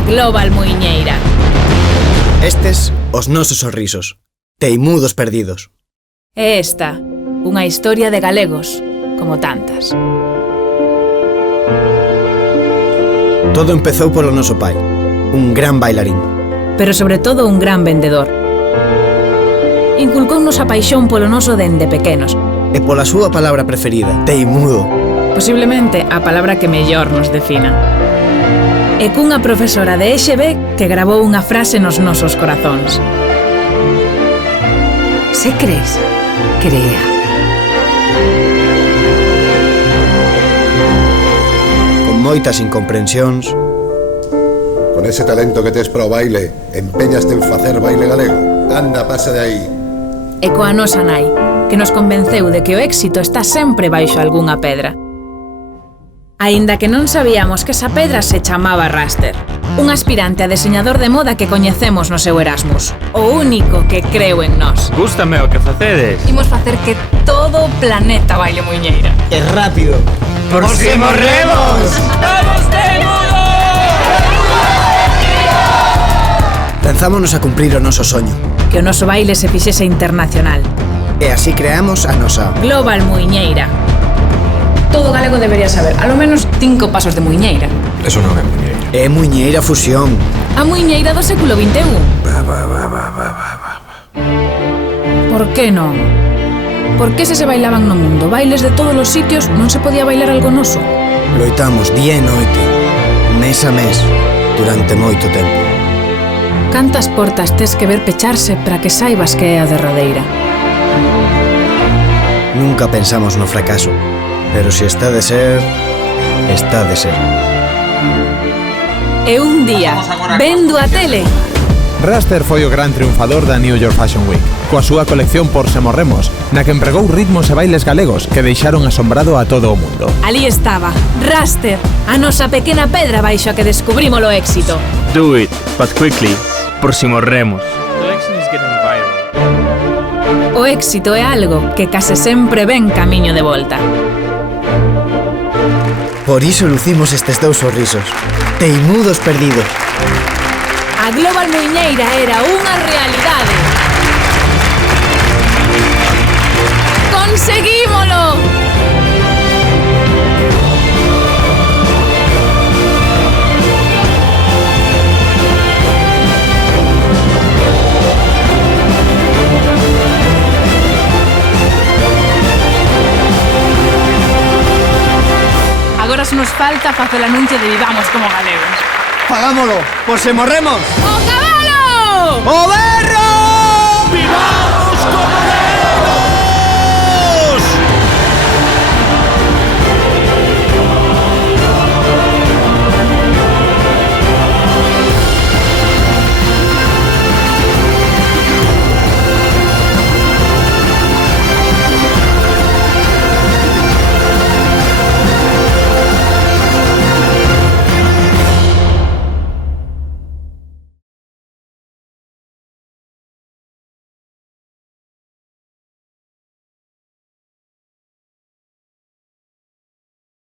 a Global Muiñeira. Estes, os nosos sorrisos. Teimudos perdidos. E esta, unha historia de galegos, como tantas. Todo empezou polo noso pai, un gran bailarín. Pero sobre todo un gran vendedor. Inculcounos a paixón polo noso dende pequenos. E pola súa palabra preferida, teimudo. Posiblemente a palabra que mellor nos defina. E cunha profesora de EXB que gravou unha frase nos nosos corazóns. Se crees, crea. Con moitas incomprensións. Con ese talento que tes para o baile, empeñaste en facer baile galego. Anda, pasa de aí. E coa nosa nai, que nos convenceu de que o éxito está sempre baixo algunha pedra. Aínda que non sabíamos que esa pedra se chamaba Raster, un aspirante a deseñador de moda que coñecemos no seu Erasmus, o único que creu en nós. Gústame o que facedes. Imos facer que todo o planeta baile Muiñeira. É rápido. Por si morremos! ¡Vamos, Teimudo! Lanzámonos a cumprir o noso soño. Que o noso baile se fixese internacional. E así creamos a nosa Global Muiñeira. Todo galego debería saber, a lo menos 5 pasos de muiñeira. Eso non é muiñeira. É muiñeira fusión. A muiñeira do século XXI. Por que non? Por que se bailaban no mundo bailes de todos os sitios non se podía bailar algo noso? Loitamos día e noite, mes a mes, durante moito tempo. Cantas portas tes que ver pecharse para que saibas que é a derradeira? Nunca pensamos no fracaso, pero se está de ser, está de ser. E un día, vendo a tele, Raster foi o gran triunfador da New York Fashion Week, coa súa colección Por se morremos, na que empregou ritmos e bailes galegos que deixaron asombrado a todo o mundo. ali estaba, Raster, a nosa pequena pedra baixo a que descubrimos o éxito. Do it, but quickly. Por si morremos. O éxito é algo que case sempre ven camiño de volta. Por iso lucimos estes dous sorrisos, teimudos perdidos. A Global Muiñeira era unha realidade. ¡Conseguímolo! Agora só nos falta facer o anuncio de Vivamos como galegos. ¡Fagámolo! ¡Por se morremos! ¡O cabalo! ¡O